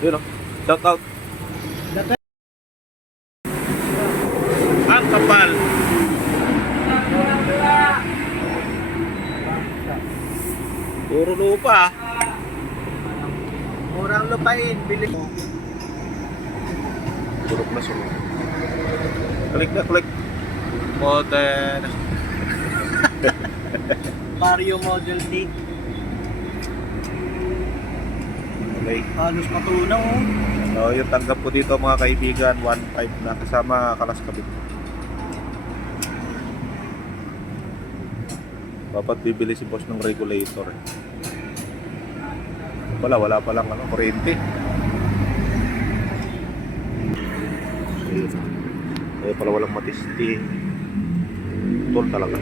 Yun o. Shout out. Ang kapal. Puro lupa. ah. Murang lupain, bilis. Tulog na sunod. Klik na, klik. Modern. Mario Model T. Okay. Halos matunaw oh. So, yung tanggap ko dito mga kaibigan, 1.5 na kasama kalas kabit. Dapat bibili si boss ng regulator. eh. Wala, wala pa lang ano, kuryente. Kaya pala walang matisti. Tol talaga.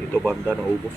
Ito banda na ubos.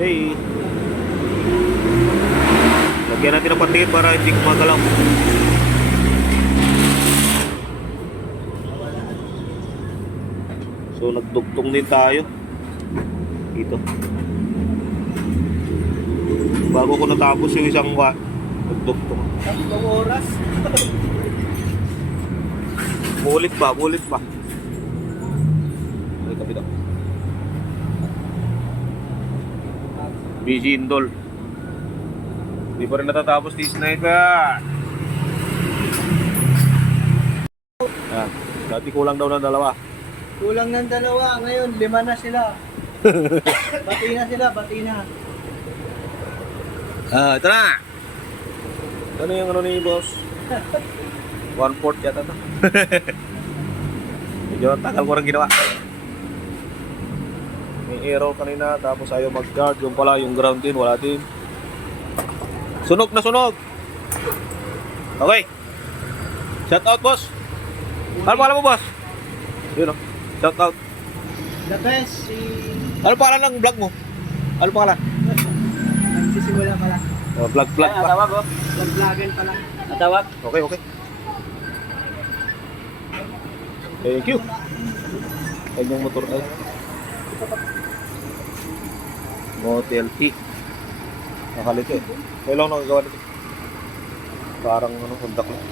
Okay. Lagyan natin ng patingin para hindi gumagalaw. So nagdugtong din tayo. Dito. Bago ko natapos yung isang wa, nagdugtong. Tatlong oras. Bulit ba? Bulit ba? Ay, kapito. Busy indol. Hindi pa rin natatapos ni Sniper. Ah, dati kulang daw ng dalawa. Kulang ng dalawa. Ngayon, lima na sila. bati na sila, bati na. Ah, ito na! Ano yung ano ni boss? One fourth yata to. Medyo tagal ko rin ginawa. May error kanina, tapos ayaw mag-guard. Yung pala, yung ground din, wala din. Sunog na sunog! Okay. Shout out, boss! Ano pangalan mo, boss? Yun o. Shout out. The best, si... Ano pangalan ng vlog mo? Ano pangalan? Nagsisimula pa lang. Oh, vlog, vlog pa. Natawag oh. Vlog-vlogan pa lang. Natawag? Okay, okay. Thank you. Ayun yung motor ay. Motel T. Nakalito eh. Kailan nagagawa nito? Parang ano, hundak lang.